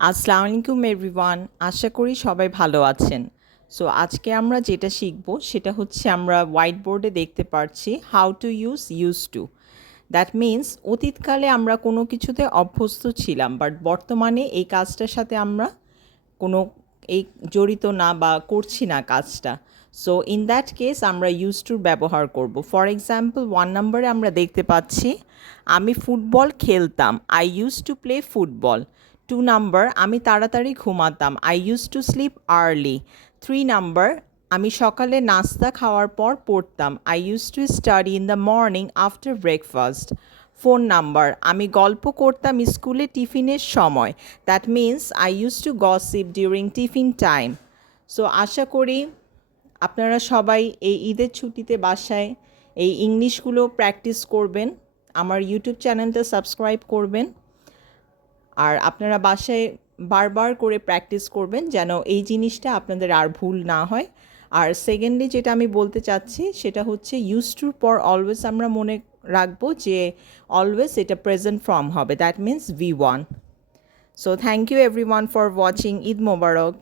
আসসালামু আলাইকুম এভরিওয়ান, আশা করি সবাই ভালো আছেন। সো আজকে আমরা যেটা শিখব সেটা হচ্ছে আমরা হোয়াইট বোর্ডে দেখতে পাচ্ছি how to use to. That means অতীতকালে আমরা কোনো কিছুতে অভ্যস্ত ছিলাম, বাট বর্তমানে এই কাজটার সাথে আমরা কোনো এই জড়িত না বা করছি না কাজটা। সো ইন দ্যাট কেস আমরা ইউজ টুর ব্যবহার করব। ফর এক্সাম্পল 1 নম্বরে আমরা দেখতে পাচ্ছি আমি ফুটবল খেলতাম, I use to play football. 2 নম্বর, আমি তাড়াতাড়ি ঘুমাতাম, I use to sleep early. 3 নম্বর, আমি সকালে নাস্তা খাওয়ার পর পড়তাম, I use to study in the morning after breakfast. 4 নম্বর, আমি গল্প করতাম স্কুলে টিফিনের সময়, that means I use to gossip during tiffin time. So আশা করি আপনারা সবাই এই ঈদের ছুটিতে বাসায় এই ইংলিশগুলো প্র্যাকটিস করবেন। আমার ইউটিউব চ্যানেলটা সাবস্ক্রাইব করবেন, আর আপনারা বাসায় বারবার করে প্র্যাকটিস করবেন যেন এই জিনিসটা আপনাদের আর ভুল না হয়। আর সেকেন্ডলি যেটা আমি বলতে চাচ্ছি সেটা হচ্ছে ইউজ টুর পর অলওয়েজ আমরা মনে রাখবো যে অলওয়েজ এটা প্রেজেন্ট ফর্ম হবে, that means V1. So thank you everyone for watching. Eid Mobarak.